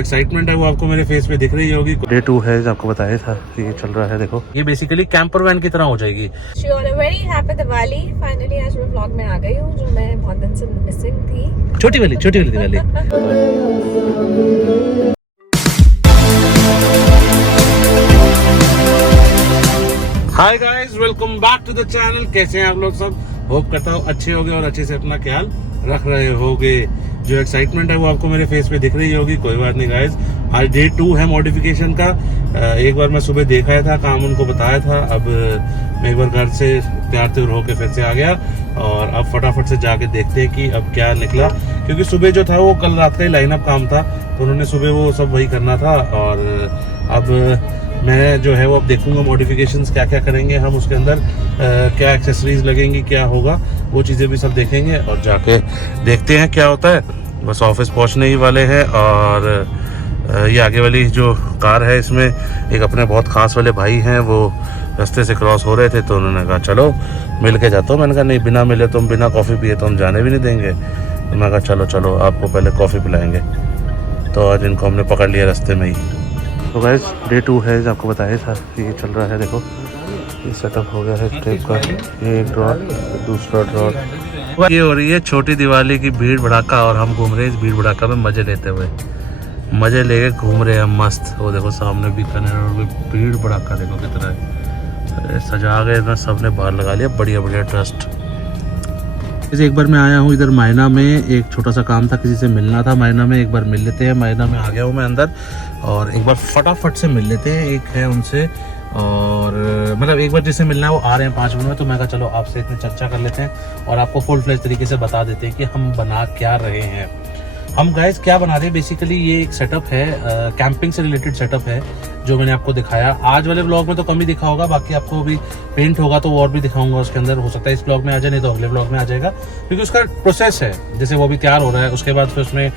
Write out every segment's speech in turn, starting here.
Excitement है वो आपको मेरे फेस पे दिख रही होगी। डे 2 है, आपको बताया था कि ये चल रहा है। देखो ये बेसिकली कैंपर वैन की तरह हो जाएगी। Very happy Diwali. फाइनली आज मैं व्लॉग में आ गई हूँ, जो मैं बहुत दिन से मिसिंग थी। छोटी वाली Diwali. Hi guys, welcome back to the channel. कैसे हैं आप लोग सब? होप करता हूँ अच्छे होगे और अच्छे से अपना ख्याल रख रहे होगे। जो एक्साइटमेंट है वो आपको मेरे फेस पे दिख रही होगी। कोई बात नहीं गाइस, आज डे 2 है मॉडिफिकेशन का। एक बार मैं सुबह देखा था, काम उनको बताया था। अब मैं एक बार घर से तैयार त्यार होके फिर से आ गया और अब फटाफट से जाके देखते हैं कि अब क्या निकला। क्योंकि सुबह जो था वो कल रात का ही लाइनअप काम था, तो उन्होंने सुबह वो सब वही करना था। और अब मैं जो है वो अब देखूंगा मॉडिफिकेशंस क्या क्या करेंगे हम उसके अंदर, क्या एक्सेसरीज लगेंगी, क्या होगा, वो चीज़ें भी सब देखेंगे और जाके देखते हैं क्या होता है। बस ऑफिस पहुंचने ही वाले हैं। और ये आगे वाली जो कार है, इसमें एक अपने बहुत खास वाले भाई हैं, वो रास्ते से क्रॉस हो रहे थे, तो उन्होंने कहा चलो मिल के जाता हूँ। मैंने कहा नहीं, बिना मिले तुम बिना कॉफ़ी पिए तो हम जाने भी नहीं देंगे। तो मैं कहा चलो चलो आपको पहले कॉफ़ी पिलाएंगे। तो आज इनको हमने पकड़ लिया रास्ते में ही। तो गाइस डे 2 है, आपको बताया था कि ये चल रहा है। देखो ये सेटअप हो गया है टेप का। ये एक ड्रॉर, दूसरा ड्रॉर। ये हो रही है छोटी दिवाली की भीड़ भड़ाका और हम घूम रहे हैं इस भीड़ भड़ाका में मजे लेते हुए। मजे लेके घूम रहे हैं हम मस्त। वो देखो सामने बीकानेर और भीड़ भड़ाका देखो कितना है। सजा गए इतना, सबने बाहर लगा लिया बढ़िया बढ़िया ट्रस्ट। इसे एक बार मैं आया हूँ इधर मायना में, एक छोटा सा काम था, किसी से मिलना था मायना में। एक बार मिल लेते हैं। मायना में आ गया हूँ मैं अंदर और एक बार फटाफट से मिल लेते हैं। एक है उनसे, और मतलब एक बार जिससे मिलना है वो आ रहे हैं 5 मिनट में, तो मैं कहा चलो आपसे इतनी चर्चा कर लेते हैं और आपको फुल फ्लेज तरीके से बता देते हैं कि हम बना क्या रहे हैं। हम गाइस क्या बना रहे हैं, बेसिकली ये एक सेटअप है, कैंपिंग से रिलेटेड सेटअप है, जो मैंने आपको दिखाया। आज वाले ब्लॉग में तो कम ही दिखा होगा, बाकी आपको अभी पेंट होगा तो वो और भी दिखाऊंगा उसके अंदर। हो सकता है इस ब्लॉग में आ जाए, नहीं तो अगले ब्लॉग में आ जाएगा, क्योंकि उसका प्रोसेस है। जैसे वो अभी तैयार हो रहा है, उसके बाद फिर उसमें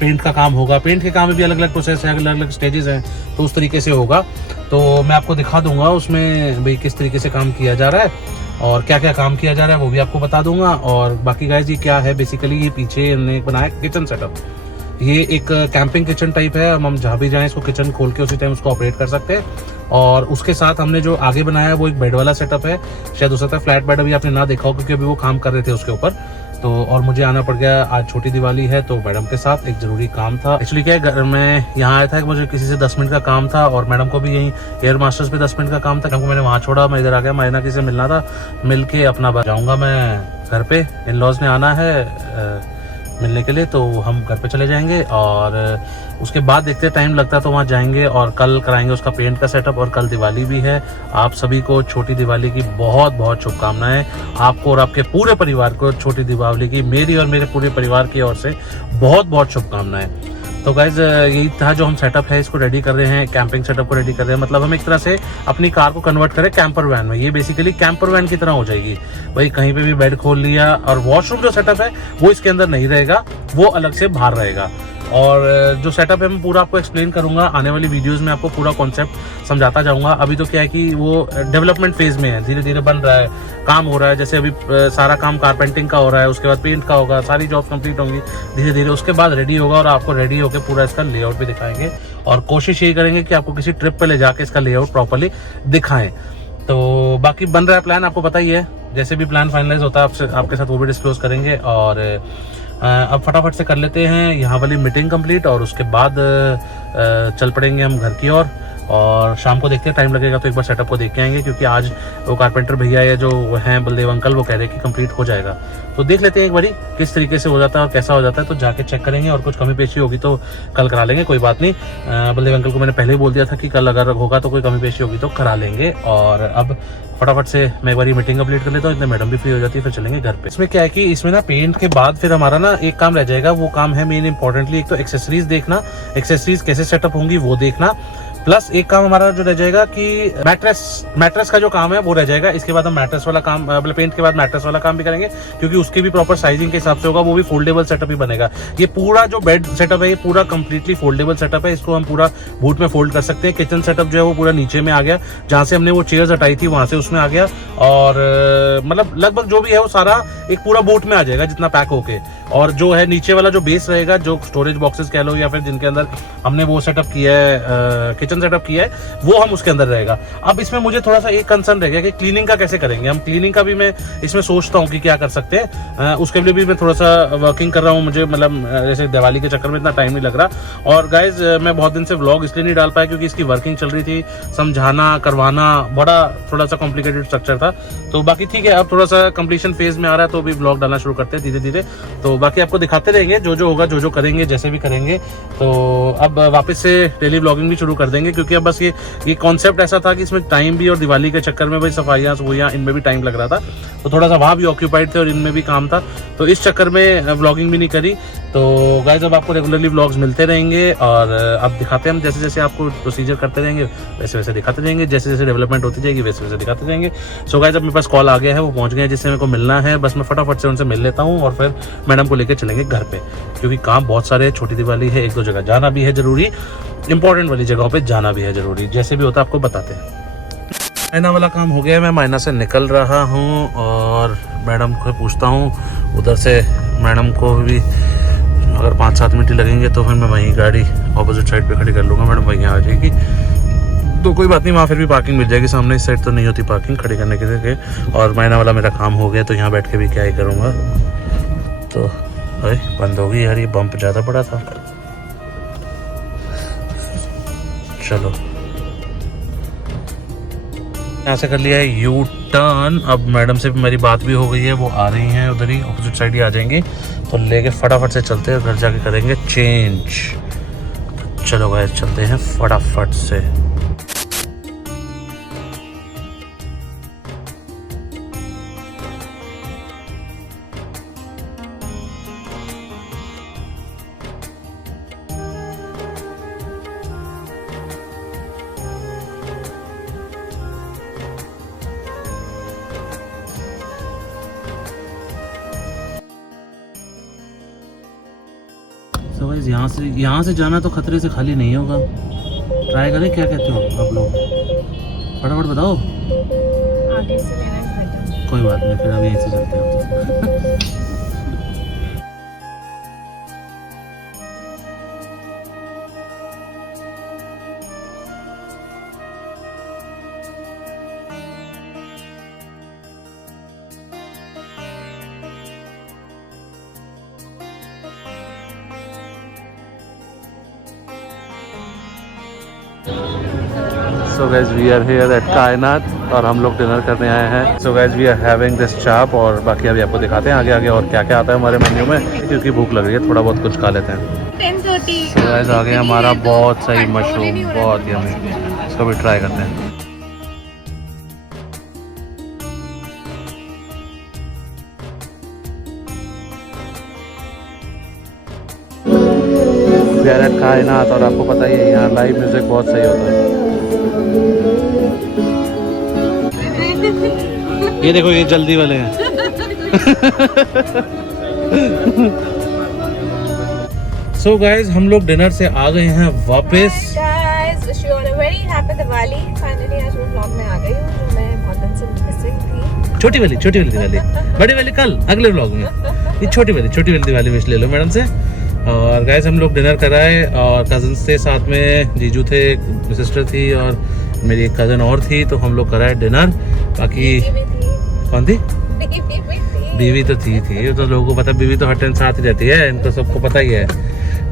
पेंट का काम होगा। पेंट के काम में भी अलग अलग प्रोसेस है, अलग अलग स्टेजेस हैं, तो उस तरीके से होगा। तो मैं आपको दिखा दूंगा उसमें भाई किस तरीके से काम किया जा रहा है और क्या क्या काम किया जा रहा है, वो भी आपको बता दूंगा। और बाकी गाइस ये क्या है, बेसिकली ये पीछे हमने बनाया किचन सेटअप। ये एक कैंपिंग किचन टाइप है। हम जहाँ भी जाएं इसको किचन खोल के उसी टाइम उसको ऑपरेट कर सकते हैं। और उसके साथ हमने जो आगे बनाया है वो एक बेड वाला सेटअप है। शायद हो सकता है फ्लैट बेड अभी आपने ना देखा हो, क्योंकि अभी वो काम कर रहे थे उसके ऊपर। तो और मुझे आना पड़ गया, आज छोटी दिवाली है तो मैडम के साथ एक जरूरी काम था। एक्चुअली क्या है, मैं यहाँ आया था कि मुझे किसी से 10 मिनट का काम था और मैडम को भी यहीं एयर मास्टर्स पे 10 मिनट का काम था, क्योंकि मैंने वहाँ छोड़ा। मैं इधर आ गया, मायना किसी से मिलना था, मिल के अपना जाऊँगा मैं घर पे। इन लॉज ने आना है मिलने के लिए, तो हम घर पे चले जाएंगे और उसके बाद देखते हैं, टाइम लगता है तो वहाँ जाएंगे और कल कराएंगे उसका पेंट का सेटअप। और कल दिवाली भी है। आप सभी को छोटी दिवाली की बहुत बहुत शुभकामनाएं। आपको और आपके पूरे परिवार को छोटी दिवाली की मेरी और मेरे पूरे परिवार की ओर से बहुत बहुत शुभकामनाएं। तो गाइज यही था जो हम सेटअप है, इसको रेडी कर रहे हैं, कैंपिंग सेटअप को रेडी कर रहे हैं। मतलब हम एक तरह से अपनी कार को कन्वर्ट करें कैंपर वैन में। ये बेसिकली कैंपर वैन की तरह हो जाएगी भाई। कहीं पे भी बेड खोल लिया, और वॉशरूम जो सेटअप है वो इसके अंदर नहीं रहेगा, वो अलग से बाहर रहेगा। और जो सेटअप है मैं पूरा आपको एक्सप्लेन करूंगा आने वाली वीडियोस में, आपको पूरा कॉन्सेप्ट समझाता जाऊंगा। अभी तो क्या है कि वो डेवलपमेंट फेज में है, धीरे धीरे बन रहा है, काम हो रहा है। जैसे अभी सारा काम कारपेंटिंग का हो रहा है, उसके बाद पेंट का होगा, सारी जॉब कंप्लीट होंगी धीरे धीरे, उसके बाद रेडी होगा और आपको रेडी होकर पूरा इसका लेआउट भी दिखाएंगे। और कोशिश यही करेंगे कि आपको किसी ट्रिप पे ले जाके इसका लेआउट प्रॉपर्ली दिखाएं। तो बाकी बन रहा है प्लान, आपको पता ही है। जैसे भी प्लान फाइनलाइज होता है आपके साथ वो भी डिस्क्लोज करेंगे। और अब फटाफट से कर लेते हैं यहाँ वाली मीटिंग कंप्लीट और उसके बाद चल पड़ेंगे हम घर की ओर। और शाम को देखते हैं, टाइम लगेगा तो एक बार सेटअप को देख के आएंगे, क्योंकि आज वो कारपेंटर भैया है जो हैं बलदेव अंकल, वो कह रहे हैं कि कंप्लीट हो जाएगा। तो देख लेते हैं एक बारी किस तरीके से हो जाता है और कैसा हो जाता है, तो जाके चेक करेंगे। और कुछ कमी पेशी होगी तो कल करा लेंगे, कोई बात नहीं। बलदेव अंकल को मैंने पहले ही बोल दिया था कि कल अगर होगा तो कोई कमी पेशी होगी तो करा लेंगे। और अब फटाफट से मैं एक बारी मीटिंग कंप्लीट कर लेता हूँ, इतने मैडम भी फ्री हो जाती है, फिर चलेंगे घर पे। इसमें क्या है कि इसमें ना पेंट के बाद फिर हमारा ना एक काम रह जाएगा। वो काम है मेन इंपॉर्टेंटली, एक तो एक्सेसरीज देखना, एक्सेसरीज कैसे सेटअप होंगी वो देखना, प्लस एक काम हमारा जो रह जाएगा कि मैट्रेस का जो काम है वो रह जाएगा। इसके बाद हम मैट्रेस वाला काम, मतलब पेंट के बाद मैट्रेस वाला काम भी करेंगे, क्योंकि उसकी भी प्रॉपर साइजिंग के हिसाब से होगा, वो भी फोल्डेबल सेटअप ही बनेगा। ये पूरा जो बेड सेटअप है ये पूरा कंप्लीटली फोल्डेबल सेटअप है, इसको हम पूरा बूट में फोल्ड कर सकते हैं। किचन सेटअप जो है वो पूरा नीचे में आ गया, जहाँ से हमने वो चेयर्स हटाई थी वहां से उसमें आ गया। और मतलब लगभग जो भी है वो सारा एक पूरा बूट में आ जाएगा जितना पैक होके। और जो है नीचे वाला जो बेस रहेगा, जो स्टोरेज बॉक्सेस कह लो या फिर जिनके अंदर हमने वो सेटअप किया है, किचन सेटअप किया है, वो हम उसके अंदर रहेगा। अब इसमें मुझे थोड़ा सा एक कंसर्न रह गया कि क्लीनिंग का कैसे करेंगे हम। क्लीनिंग का भी मैं इसमें सोचता हूँ कि क्या कर सकते हैं, उसके लिए भी मैं थोड़ा सा वर्किंग कर रहा हूँ। मुझे मतलब जैसे दिवाली के चक्कर में इतना टाइम नहीं लग रहा। और गाइज मैं बहुत दिन से व्लॉग इसलिए नहीं डाल पाया क्योंकि इसकी वर्किंग चल रही थी, समझाना करवाना बड़ा थोड़ा सा कॉम्प्लिकेटेड स्ट्रक्चर था। तो बाकी ठीक है, अब थोड़ा सा कंप्लीशन फेज में आ रहा है तो भी व्लॉग डालना शुरू करते हैं धीरे धीरे। तो बाकी आपको दिखाते रहेंगे जो जो होगा, जो जो करेंगे, जैसे भी करेंगे। तो अब वापस से डेली व्लॉगिंग भी शुरू कर देंगे क्योंकि अब बस ये कॉन्सेप्ट ऐसा था कि इसमें टाइम भी, और दिवाली के चक्कर में भाई सफाइयाँ सफाइयाँ इनमें भी टाइम लग रहा था, तो थोड़ा सा वहाँ भी ऑक्यूपाइड थे और इनमें भी काम था, तो इस चक्कर में व्लॉगिंग भी नहीं करी। तो गाइज अब आपको रेगुलरली व्लॉग्स मिलते रहेंगे और अब दिखाते हैं हम, जैसे जैसे आपको प्रोसीजर करते रहेंगे वैसे वैसे दिखाते रहेंगे, जैसे जैसे डेवलपमेंट होती जाएगी वैसे वैसे दिखाते रहेंगे। सो गाइज अब मेरे पास कॉल आ गया है, वो पहुंच गए हैं जिससे मेरे को मिलना है। बस मैं फटाफट से उनसे मिल लेता हूँ और फिर मैडम को लेकर चलेंगे घर पे, क्योंकि काम बहुत सारे हैं। छोटी दिवाली है, एक दो जगह जाना भी है जरूरी, इंपॉर्टेंट वाली जगहों पे जाना भी है जरूरी, जैसे भी होता है आपको बताते हैं। मायना वाला काम हो गया है, मैं मायना से निकल रहा हूँ और मैडम को पूछता हूँ उधर से। मैडम को भी अगर 5-7 मिनट ही लगेंगे तो फिर मैं वहीं गाड़ी ऑपोजिट साइड पे खड़ी कर लूँगा, मैडम वहीं आ जाएगी। तो कोई बात नहीं, वहाँ फिर भी पार्किंग मिल जाएगी, सामने इस साइड तो नहीं होती पार्किंग खड़ी करने के लिए। और मायना वाला मेरा काम हो गया तो यहाँ बैठ के भी क्या ही करूँगा। तो अरे बंद हो गई यार, ये बम्प ज़्यादा बड़ा था। चलो यहाँ से कर लिया है यू टर्न। अब मैडम से मेरी बात भी हो गई है, वो आ रही हैं उधर ही, ऑपोजिट साइड ही आ जाएंगी। तो लेके फटाफट से चलते हैं, घर जाके करेंगे चेंज। तो चलो गाइस चलते हैं फटाफट से। तो गाइस यहाँ से जाना तो खतरे से खाली नहीं होगा। ट्राई करें, क्या कहते हो आप लोग? फटाफट बताओ। आगे से लेना है। कोई बात नहीं, फिर अभी यहीं से चलते हैं। So guys we are here at Kainaat और हम लोग डिनर करने आए हैं। So guys we are having this chaap और बाकी अभी आपको दिखाते हैं आगे आगे और क्या क्या आता है हमारे मेन्यू में, क्योंकि भूख लग रही है, थोड़ा बहुत कुछ खा लेते हैं। 10:30। सो गाइज आ गया हमारा बहुत सही मशरूम, बहुत यम्मी, इसको भी ट्राई करते हैं। वी आर एट कायनात और आपको पता ही है यहाँ लाइव म्यूजिक बहुत सही होता है। ये देखो, ये जल्दी वाले हैं। सो गाइज हम लोग डिनर से आ गए हैं वापस। Guys, wish you all a very happy Diwali. Finally आज मैं vlog में आ गई हूँ, जो मैं बहुत दिन से मिसिंग थी। छोटी वाली दिवाली, बड़ी वाली कल अगले व्लॉग में। ये छोटी वाली दिवाली विश ले लो मैडम से। और गाइज हम लोग डिनर कराए और कजन्स थे साथ में, जीजू थे, सिस्टर थी और मेरी एक कज़न और थी, तो हम लोग कराए डिनर। बाकी कौन थी? बीवी तो थी तो लोगों को पता, बीवी तो हर टाइम साथ ही रहती है, इनको सबको पता ही है।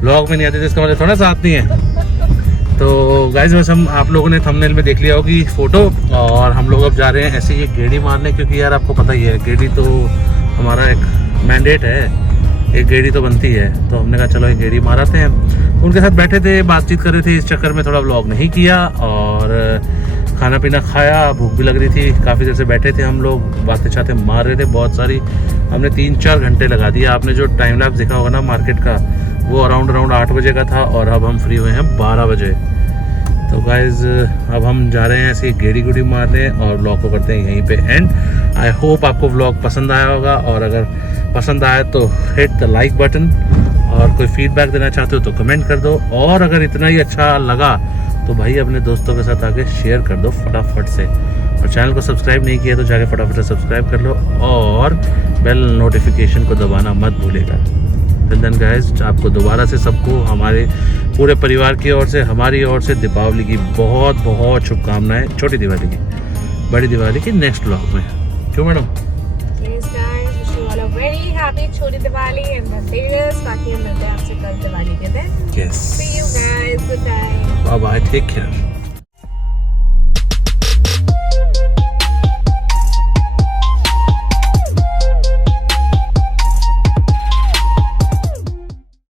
व्लॉग में नहीं आती तो इसका मतलब थोड़ा साथ नहीं है। तो गाइज बस हम आप लोगों ने थंबनेल में देख लिया होगी फोटो, और हम लोग अब जा रहे हैं ऐसे ये गेड़ी मारने, क्योंकि यार आपको पता ही है गेड़ी तो हमारा एक मैंडेट है, एक गेड़ी तो बनती है। तो हमने कहा चलो एक गेड़ी माराते हैं। उनके साथ बैठे थे, बातचीत कर रहे थे, इस चक्कर में थोड़ा व्लॉग नहीं किया और खाना पीना खाया, भूख भी लग रही थी, काफ़ी देर से बैठे थे हम लोग, बातें चातें मार रहे थे बहुत सारी। हमने 3-4 घंटे लगा दिए। आपने जो टाइम लैप्स देखा होगा ना मार्केट का, वो अराउंड 8 बजे का था और अब हम फ्री हुए हैं 12 बजे। तो गाइज अब हम जा रहे हैं ऐसे गेड़ी गुड़ी मारने और व्लॉग को करते हैं यहीं पे एंड। आई होप आपको व्लॉग पसंद आया होगा, और अगर पसंद आया तो हिट द लाइक बटन, और कोई फीडबैक देना चाहते हो तो कमेंट कर दो, और अगर इतना ही अच्छा लगा तो भाई अपने दोस्तों के साथ आके शेयर कर दो फटाफट से। और चैनल को सब्सक्राइब नहीं किया तो जाके फटाफट से सब्सक्राइब कर लो और बेल नोटिफिकेशन को दबाना मत भूलेगा। देन गाइस आपको दोबारा से सबको हमारे पूरे परिवार की ओर से, हमारी ओर से दीपावली की बहुत बहुत शुभकामनाएं। छोटी दिवाली की, बड़ी दिवाली की नेक्स्ट व्लॉग में। क्यों madam? Yes guys, wish you all a very happy छोटी दिवाली and धनतेरस। बाकी हम मिलते हैं आपसे कल दिवाली के दिन। Yes, See you guys, good night. Bye bye, take care.